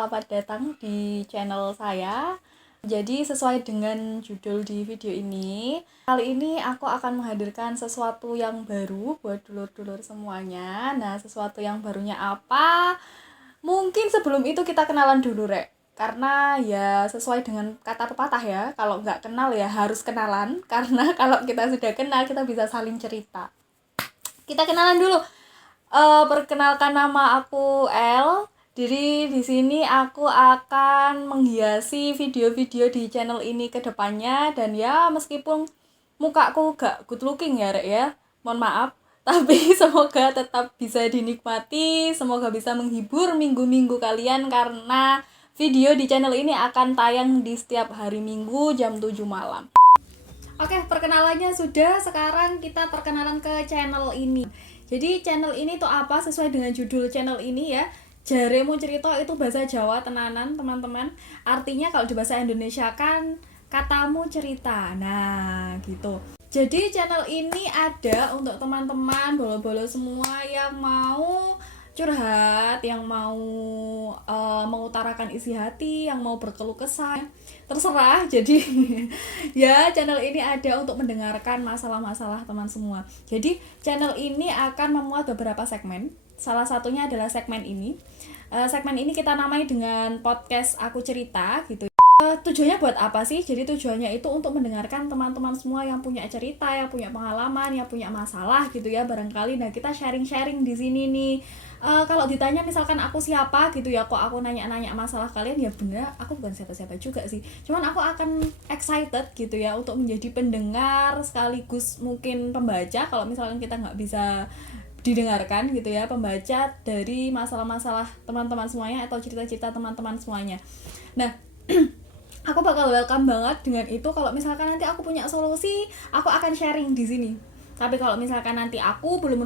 selamat datang di channel saya. Jadi sesuai dengan judul di video ini, kali ini aku akan menghadirkan sesuatu yang baru buat dulur-dulur semuanya. Nah, sesuatu yang barunya apa? Mungkin sebelum itu kita kenalan dulu, Rek. Karena ya sesuai dengan kata pepatah ya, kalau nggak kenal ya harus kenalan. Karena kalau kita sudah kenal, kita bisa saling cerita. Kita kenalan dulu. Perkenalkan, nama aku El. Jadi di sini aku akan menghiasi video-video di channel ini ke depannya, dan ya meskipun mukaku gak good looking ya, Rek ya. Mohon maaf. Tapi semoga tetap bisa dinikmati, semoga bisa menghibur minggu-minggu kalian karena video di channel ini akan tayang di setiap hari Minggu jam 7 malam. Oke, perkenalannya sudah, sekarang kita perkenalan ke channel ini. Jadi channel ini tuh apa? Sesuai dengan judul channel ini ya, Jaremu Cerita, itu bahasa Jawa tenanan teman-teman. Artinya kalau di bahasa Indonesia kan katamu cerita. Nah gitu. Jadi channel ini ada untuk teman-teman bolo-bolo semua yang mau curhat, yang mau mengutarakan isi hati, yang mau berkeluh kesah, terserah. Jadi ya channel ini ada untuk mendengarkan masalah-masalah teman semua. Jadi channel ini akan memuat beberapa segmen. Salah satunya adalah segmen ini. Segmen ini kita namai dengan podcast Aku Cerita gitu. Tujuannya buat apa sih? Jadi tujuannya itu untuk mendengarkan teman-teman semua yang punya cerita, yang punya pengalaman, yang punya masalah gitu ya barangkali. Nah, kita sharing-sharing di sini nih. Kalau ditanya misalkan aku siapa gitu ya, kok aku nanya-nanya masalah kalian, ya bener aku bukan siapa-siapa juga sih. Cuman aku akan excited gitu ya untuk menjadi pendengar sekaligus mungkin pembaca kalau misalkan kita nggak bisa didengarkan gitu ya, pembaca dari masalah-masalah teman-teman semuanya atau cerita-cerita teman-teman semuanya. Nah, aku bakal welcome banget dengan itu. Kalau misalkan nanti aku punya solusi, aku akan sharing di sini. Tapi kalau misalkan nanti aku belum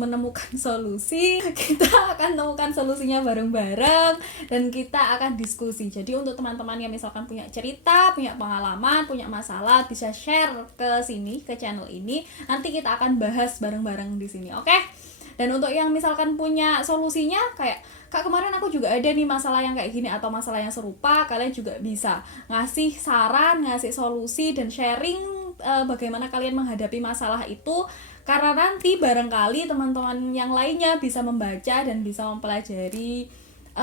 menemukan solusi, kita akan temukan solusinya bareng-bareng dan kita akan diskusi. Jadi untuk teman-teman yang misalkan punya cerita, punya pengalaman, punya masalah, bisa share ke sini, ke channel ini. Nanti kita akan bahas bareng-bareng di sini, oke? Dan untuk yang misalkan punya solusinya, kayak Kak kemarin aku juga ada nih masalah yang kayak gini atau masalah yang serupa, kalian juga bisa ngasih saran, ngasih solusi dan sharing bagaimana kalian menghadapi masalah itu, karena nanti barangkali teman-teman yang lainnya bisa membaca dan bisa mempelajari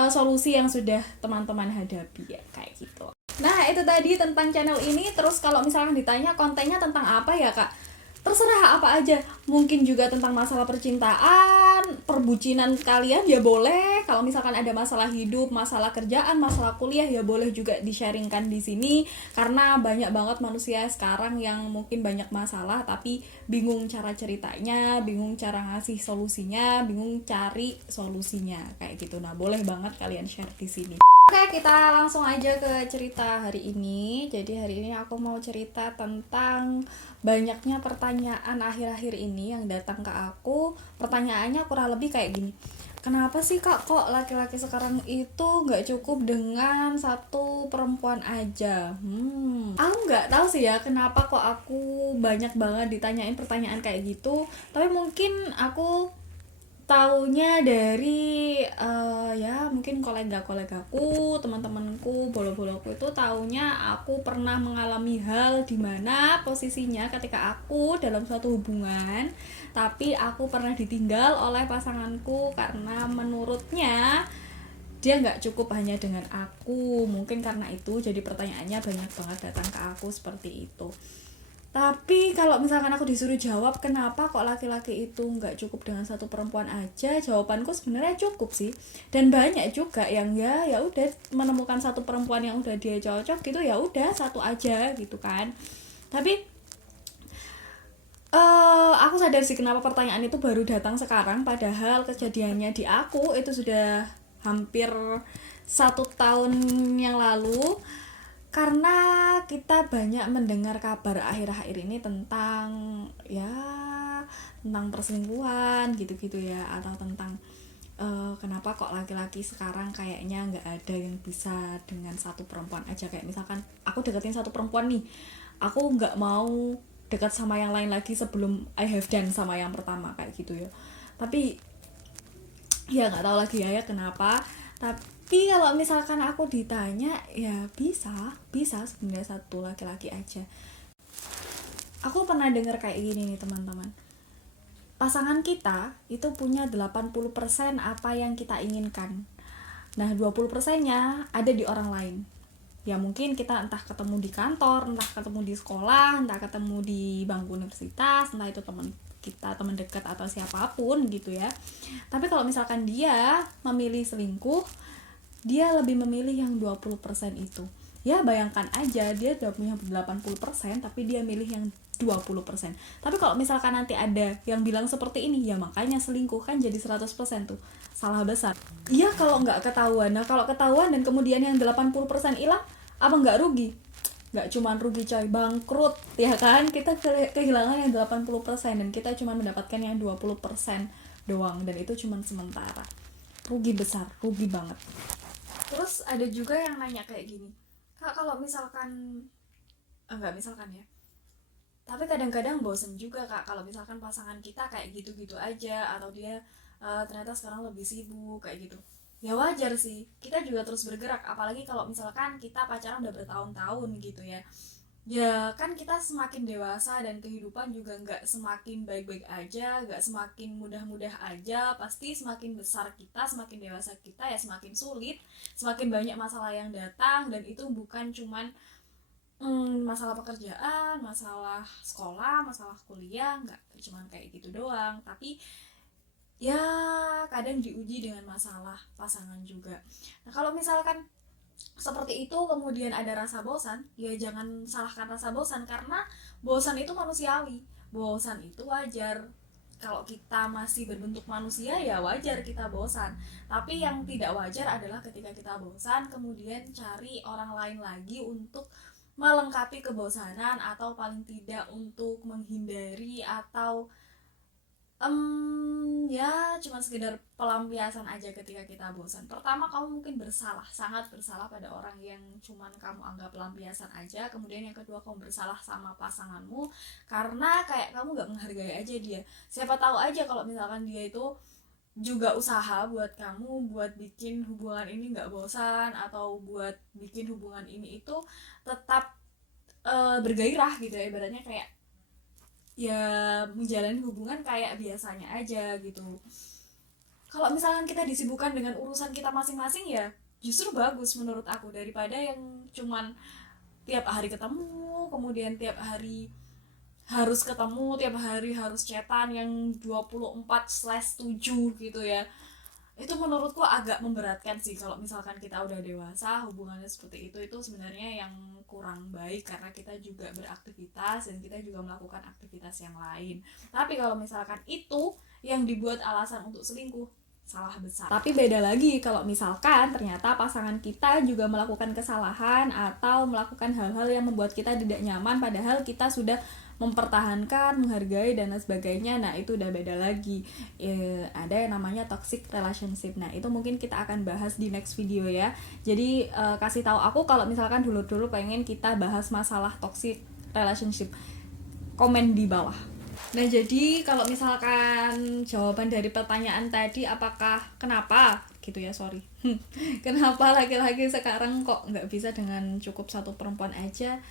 solusi yang sudah teman-teman hadapi ya, kayak gitu. Nah, itu tadi tentang channel ini. Terus kalau misalkan ditanya kontennya tentang apa ya, Kak? Terserah apa aja, mungkin juga tentang masalah percintaan, perbucinan kalian ya boleh. Kalau misalkan ada masalah hidup, masalah kerjaan, masalah kuliah ya boleh juga di-sharingkan di sini, karena banyak banget manusia sekarang yang mungkin banyak masalah tapi bingung cara ceritanya, bingung cara ngasih solusinya, bingung cari solusinya kayak gitu. Nah, boleh banget kalian share di sini. Oke, kita langsung aja ke cerita hari ini. Jadi hari ini aku mau cerita tentang banyaknya pertanyaan akhir-akhir ini yang datang ke aku. Pertanyaannya kurang lebih kayak gini. Kenapa sih Kak, kok laki-laki sekarang itu nggak cukup dengan satu perempuan aja? Aku nggak tahu sih ya kenapa kok aku banyak banget ditanyain pertanyaan kayak gitu. Tapi mungkin aku taunya dari ya mungkin kolega-kolegaku, teman-temanku, bolo-boloku itu taunya aku pernah mengalami hal dimana posisinya ketika aku dalam suatu hubungan, tapi aku pernah ditinggal oleh pasanganku karena menurutnya dia nggak cukup hanya dengan aku. Mungkin karena itu jadi pertanyaannya banyak banget datang ke aku seperti itu. Tapi kalau misalkan aku disuruh jawab kenapa kok laki-laki itu nggak cukup dengan satu perempuan aja, jawabanku sebenarnya cukup sih. Dan banyak juga yang ya udah menemukan satu perempuan yang udah dia cocok gitu, ya udah satu aja gitu kan. Tapi aku sadar sih kenapa pertanyaan itu baru datang sekarang, padahal kejadiannya di aku itu sudah hampir 1 tahun yang lalu. Karena kita banyak mendengar kabar akhir-akhir ini tentang ya tentang perselingkuhan gitu-gitu ya, atau tentang kenapa kok laki-laki sekarang kayaknya nggak ada yang bisa dengan satu perempuan aja. Kayak misalkan aku deketin satu perempuan nih, aku nggak mau dekat sama yang lain lagi sebelum I have done sama yang pertama kayak gitu ya. Tapi ya nggak tahu lagi ya kenapa. Tapi kalau misalkan aku ditanya, ya bisa sebenarnya satu laki-laki aja. Aku pernah dengar kayak gini nih teman-teman. Pasangan kita itu punya 80% apa yang kita inginkan. Nah, 20%-nya ada di orang lain. Ya mungkin kita entah ketemu di kantor, entah ketemu di sekolah, entah ketemu di bangku universitas, entah itu teman kita, teman dekat atau siapapun gitu ya. Tapi kalau misalkan dia memilih selingkuh, dia lebih memilih yang 20% itu. Ya bayangkan aja, dia udah punya 80% tapi dia milih yang 20%. Tapi kalau misalkan nanti ada yang bilang seperti ini, ya makanya selingkuh kan jadi 100% tuh. Salah besar. Iya kalau nggak ketahuan. Nah kalau ketahuan dan kemudian yang 80% hilang, apa nggak rugi? Nggak cuman rugi coy, bangkrut ya kan. Kita kehilangan yang 80% dan kita cuma mendapatkan yang 20% doang. Dan itu cuma sementara. Rugi besar, rugi banget. Terus ada juga yang nanya kayak gini, Kak kalau misalkan, enggak misalkan ya, tapi kadang-kadang bosen juga Kak kalau misalkan pasangan kita kayak gitu-gitu aja, atau dia ternyata sekarang lebih sibuk kayak gitu. Ya wajar sih, kita juga terus bergerak, apalagi kalau misalkan kita pacaran udah bertahun-tahun gitu ya. Ya kan kita semakin dewasa dan kehidupan juga nggak semakin baik-baik aja, nggak semakin mudah-mudah aja. Pasti semakin besar kita, semakin dewasa kita ya semakin sulit, semakin banyak masalah yang datang. Dan itu bukan cuman masalah pekerjaan, masalah sekolah, masalah kuliah, nggak cuman kayak gitu doang. Tapi ya kadang diuji dengan masalah pasangan juga. Nah kalau misalkan seperti itu kemudian ada rasa bosan, ya jangan salahkan rasa bosan, karena bosan itu manusiawi, bosan itu wajar. Kalau kita masih berbentuk manusia ya wajar kita bosan, tapi yang tidak wajar adalah ketika kita bosan kemudian cari orang lain lagi untuk melengkapi kebosanan, atau paling tidak untuk menghindari, atau ya cuma sekedar pelampiasan aja ketika kita bosan. Pertama kamu mungkin bersalah, sangat bersalah pada orang yang cuman kamu anggap pelampiasan aja. Kemudian yang kedua kamu bersalah sama pasanganmu karena kayak kamu gak menghargai aja dia. Siapa tahu aja kalau misalkan dia itu juga usaha buat kamu, buat bikin hubungan ini gak bosan, atau buat bikin hubungan ini itu tetap bergairah gitu ya, ibaratnya kayak ya menjalani hubungan kayak biasanya aja gitu. Kalau misalkan kita disibukkan dengan urusan kita masing-masing, ya justru bagus menurut aku, daripada yang cuman tiap hari ketemu, kemudian tiap hari harus ketemu, tiap hari harus chatan yang 24/7 gitu ya. Itu menurutku agak memberatkan sih. Kalau misalkan kita udah dewasa hubungannya seperti itu sebenarnya yang kurang baik, karena kita juga beraktivitas dan kita juga melakukan aktivitas yang lain. Tapi kalau misalkan itu yang dibuat alasan untuk selingkuh, salah besar. Tapi beda lagi kalau misalkan ternyata pasangan kita juga melakukan kesalahan atau melakukan hal-hal yang membuat kita tidak nyaman, padahal kita sudah mempertahankan, menghargai dan lain sebagainya. Nah itu udah beda lagi. Ada yang namanya toxic relationship. Nah itu mungkin kita akan bahas di next video ya. Jadi kasih tahu aku kalau misalkan dulu pengen kita bahas masalah toxic relationship, komen di bawah. Nah jadi kalau misalkan jawaban dari pertanyaan tadi, apakah kenapa gitu ya, sorry kenapa laki-laki sekarang kok nggak bisa dengan cukup satu perempuan aja?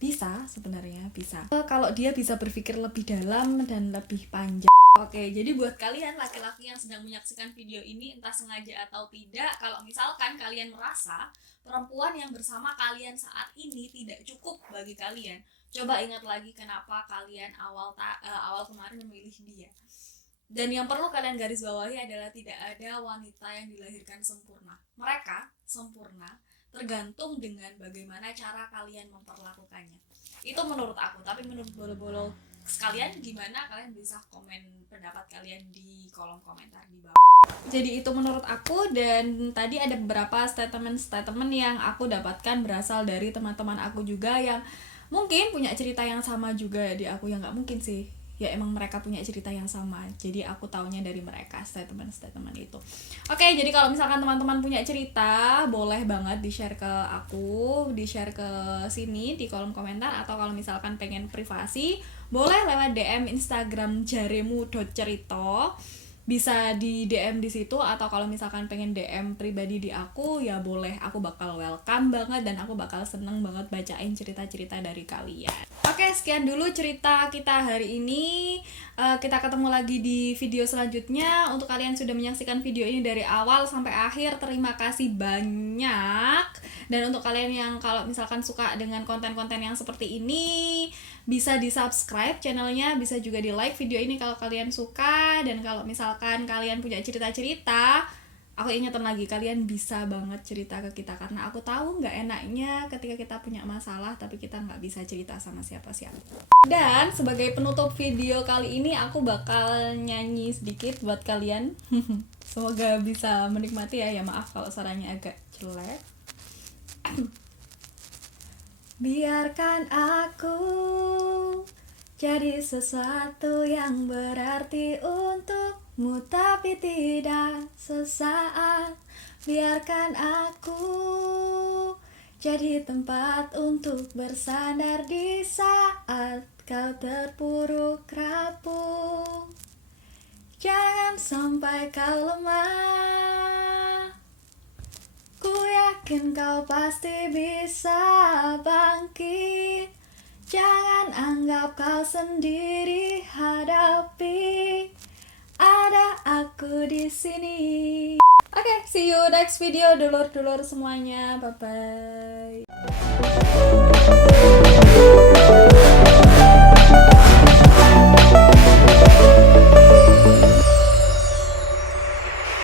Bisa, sebenarnya bisa kalau dia bisa berpikir lebih dalam dan lebih panjang. Oke, jadi buat kalian laki-laki yang sedang menyaksikan video ini, entah sengaja atau tidak, kalau misalkan kalian merasa perempuan yang bersama kalian saat ini tidak cukup bagi kalian, coba ingat lagi kenapa kalian awal kemarin memilih dia. Dan yang perlu kalian garis bawahi adalah tidak ada wanita yang dilahirkan sempurna. Mereka sempurna tergantung dengan bagaimana cara kalian memperlakukannya. Itu menurut aku. Tapi menurut bolo-bolo sekalian gimana? Kalian bisa komen pendapat kalian di kolom komentar di bawah. Jadi itu menurut aku, dan tadi ada beberapa statement yang aku dapatkan berasal dari teman-teman aku juga yang mungkin punya cerita yang sama juga di aku. Yang nggak mungkin sih, ya emang mereka punya cerita yang sama, jadi aku taunya dari mereka statement itu. Oke, jadi kalau misalkan teman-teman punya cerita, boleh banget di-share ke aku, di-share ke sini di kolom komentar, atau kalau misalkan pengen privasi boleh lewat DM Instagram jaremu.cerito. bisa di DM di situ, atau kalau misalkan pengen DM pribadi di aku ya boleh, aku bakal welcome banget dan aku bakal seneng banget bacain cerita-cerita dari kalian. Oke, sekian dulu cerita kita hari ini. Kita ketemu lagi di video selanjutnya. Untuk kalian sudah menyaksikan video ini dari awal sampai akhir, terima kasih banyak. Dan untuk kalian yang kalau misalkan suka dengan konten-konten yang seperti ini, bisa di subscribe channelnya, bisa juga di like video ini kalau kalian suka. Dan kalau misalkan kalian punya cerita-cerita, aku ingetin lagi, kalian bisa banget cerita ke kita, karena aku tahu nggak enaknya ketika kita punya masalah tapi kita nggak bisa cerita sama siapa-siapa. Dan sebagai penutup video kali ini, aku bakal nyanyi sedikit buat kalian. Semoga bisa menikmati ya maaf kalau suaranya agak jelek. Biarkan aku jadi sesuatu yang berarti untukmu, tapi tidak sesaat. Biarkan aku jadi tempat untuk bersandar di saat kau terpuruk rapuh. Jangan sampai kau lemah, ku yakin kau pasti bisa bangkit. Jangan anggap kau sendiri, hadapi, ada aku di sini. Oke, see you next video dulur-dulur semuanya. Bye bye.